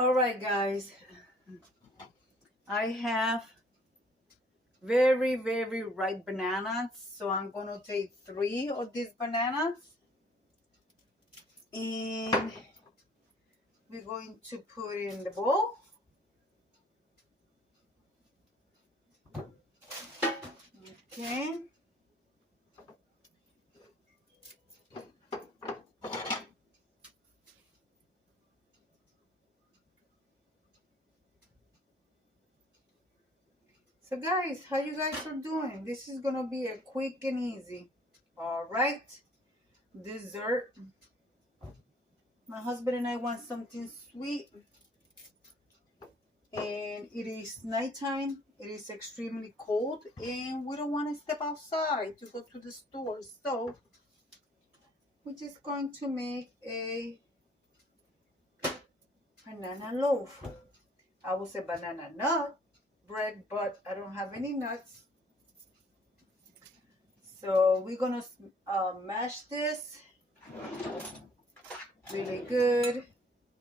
All right, guys, I have very, very ripe bananas. So I'm going to take 3 of these bananas and we're going to put it in the bowl. Okay. So guys, how you guys are doing? This is gonna be a quick and easy. All right, dessert. My husband and I want something sweet, and it is nighttime. It is extremely cold, and we don't want to step outside to go to the store. So we're just going to make a banana loaf. I would say banana nut bread, but I don't have any nuts. So we're gonna mash this really good.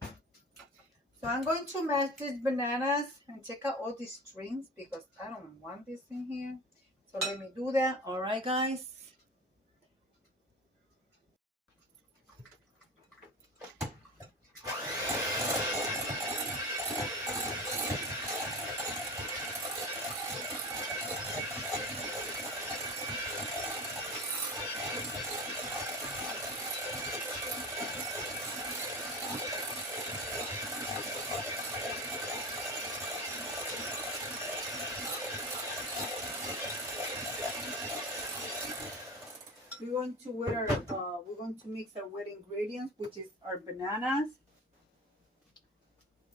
So I'm going to mash these bananas and take out all these strings because I don't want this in here. So let me do that. All right, guys. We're going to mix our wet ingredients, which is our bananas.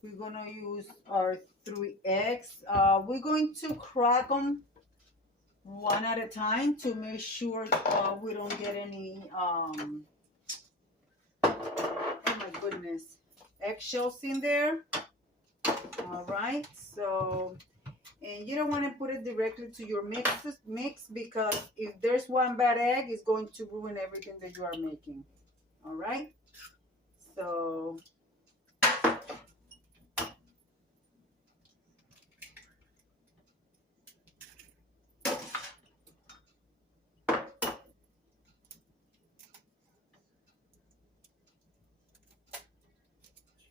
We're gonna use our 3 eggs. We're going to crack them one at a time to make sure we don't get any oh my goodness, eggshells in there. All right, so. And you don't want to put it directly to your mix because if there's one bad egg, it's going to ruin everything that you are making. All right? So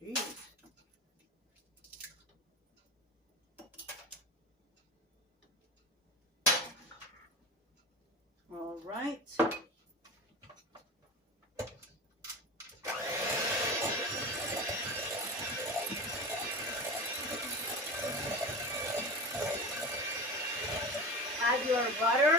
jeez. All right. Add your butter.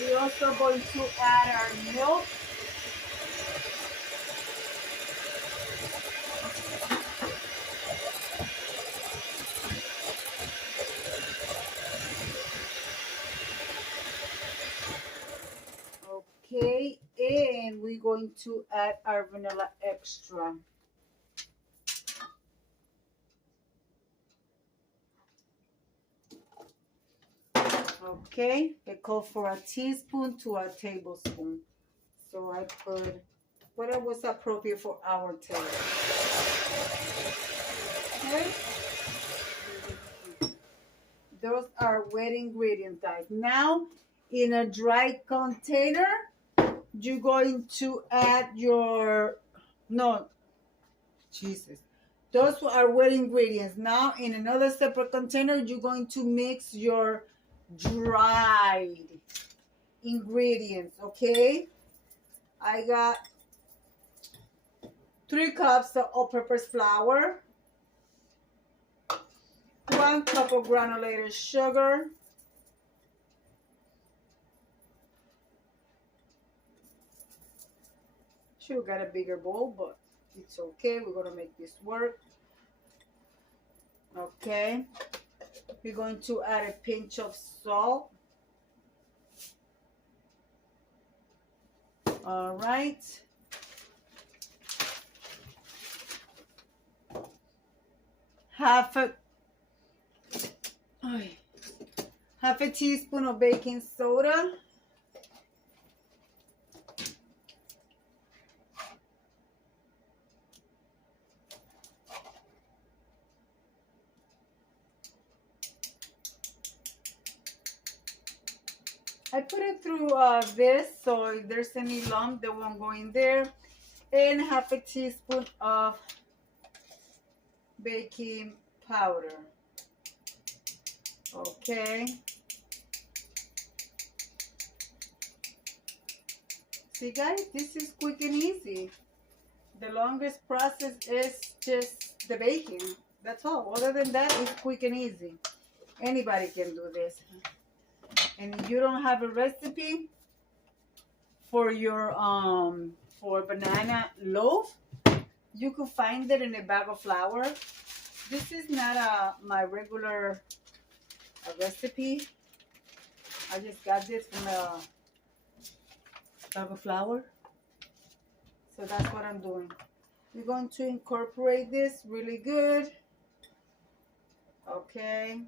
We're also going to add our milk. Okay, and we're going to add our vanilla extra. Okay, it calls for a teaspoon to a tablespoon. So I put whatever was appropriate for our taste. Okay. Those are wet ingredients, guys. Now, in a dry container, you're going to add your, no, Jesus. Those are wet ingredients. Now, in another separate container, you're going to mix your dried ingredients, okay? I got 3 cups of all-purpose flour, 1 cup of granulated sugar, should have got a bigger bowl, but it's okay. We're going to make this work. Okay. We're going to add a pinch of salt. All right. Half a teaspoon of baking soda. put it through this, so if there's any lump, they won't go in there. And half a teaspoon of baking powder. Okay. See guys, this is quick and easy. The longest process is just the baking. That's all. Other than that, it's quick and easy. Anybody can do this. And if you don't have a recipe for your for banana loaf, you could find it in a bag of flour. This is not my regular recipe. I just got this from a bag of flour. So that's what I'm doing. We're going to incorporate this really good. Okay.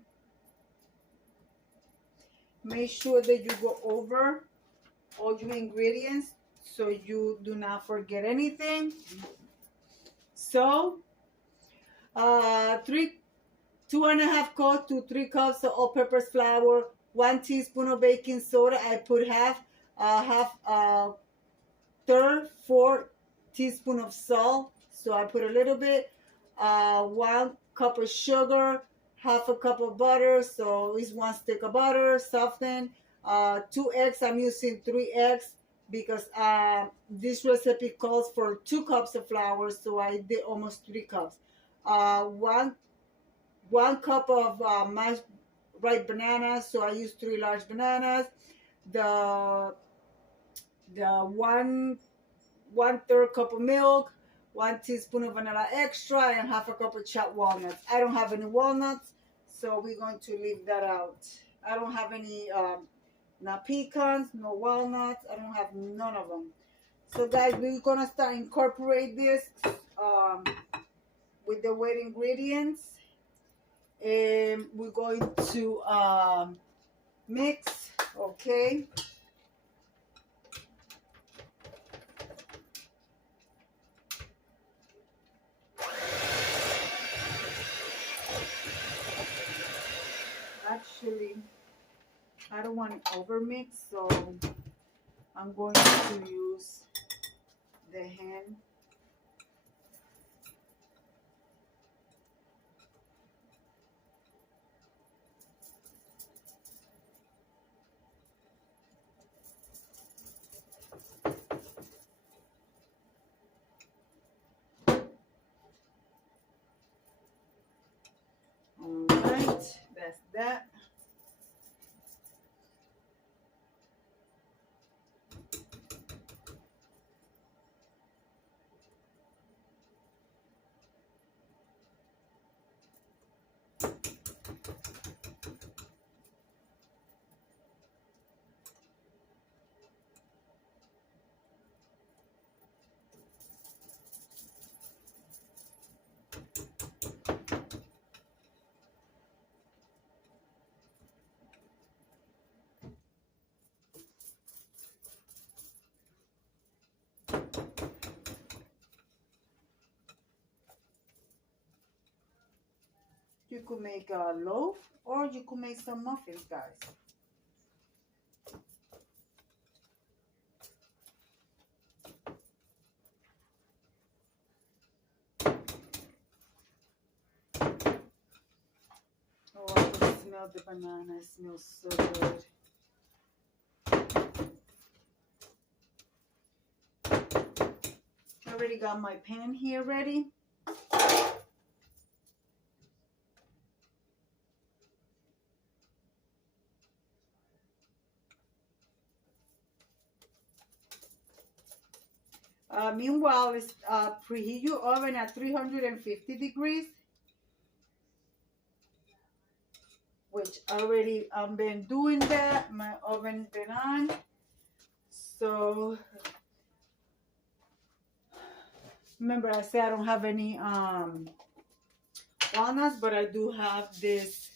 Make sure that you go over all your ingredients so you do not forget anything. So, 2.5 cups to 3 cups of all-purpose flour, 1 teaspoon of baking soda. I put third, 4 teaspoon of salt. So I put a little bit. 1 cup of sugar, half a cup of butter. So it's 1 stick of butter, softened. 2 eggs. I'm using 3 eggs because this recipe calls for 2 cups of flour. So I did almost 3 cups. 1 cup of mashed ripe bananas. So I used 3 large bananas. The 1/3 cup of milk, 1 teaspoon of vanilla extra, and half a cup of chopped walnuts. I don't have any walnuts, so we're going to leave that out. I don't have any not pecans, no walnuts. I don't have none of them. So guys, we're gonna start incorporate this with the wet ingredients, and we're going to mix. Okay. Actually, I don't want to overmix, so I'm going to use the hand. All right, that's that. You could make a loaf or you could make some muffins, guys. Oh, I can smell the banana. It smells so good. I already got my pan here ready. Meanwhile, preheat your oven at 350 degrees, which already I've been doing that. My oven been on. So remember, I said I don't have any walnuts, but I do have this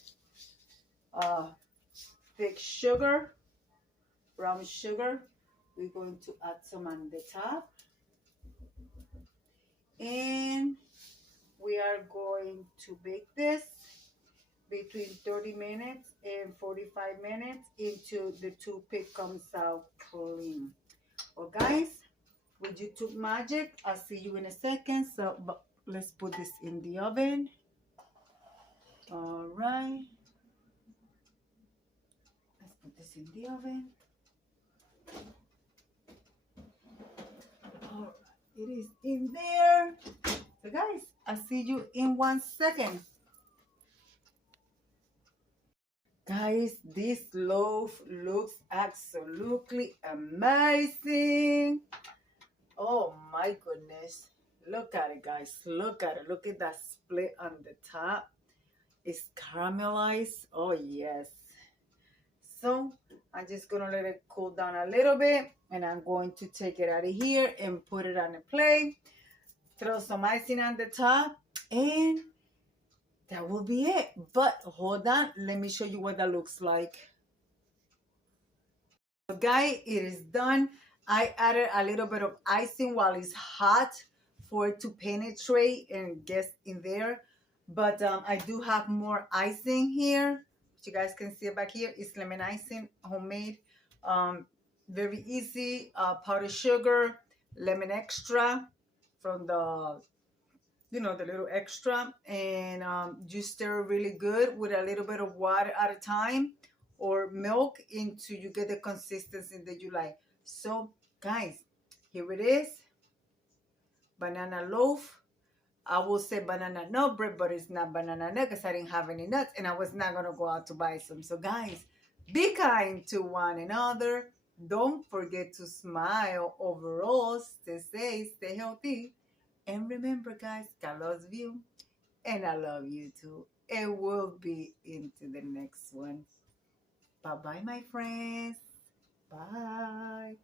thick sugar, brown sugar. We're going to add some on the top. And we are going to bake this between 30 minutes and 45 minutes until the toothpick comes out clean. Well, guys, with YouTube magic, I'll see you in a second. So, but let's put this in the oven. All right. Let's put this in the oven. All right. It is in there. So, guys, I'll see you in 1 second. Guys, this loaf looks absolutely amazing. Oh my goodness. Look at it, guys. Look at it. Look at that split on the top. It's caramelized. Oh, yes. So, I'm just going to let it cool down a little bit. And I'm going to take it out of here and put it on a plate. Throw some icing on the top. And that will be it. But hold on. Let me show you what that looks like. So, guys, it is done. I added a little bit of icing while it's hot for it to penetrate and get in there. But I do have more icing here. You guys can see it back here. It's lemon icing, homemade. Very easy. Powdered sugar, lemon extra from the, the little extra. And you stir really good with a little bit of water at a time or milk until you get the consistency that you like. So, guys, here it is. Banana loaf. I will say banana nut bread, but it's not banana nut because I didn't have any nuts and I was not going to go out to buy some. So, guys, be kind to one another. Don't forget to smile overall. Stay safe, stay healthy. And remember, guys, God loves you and I love you too. And we'll be into the next one. Bye-bye, my friends. Bye.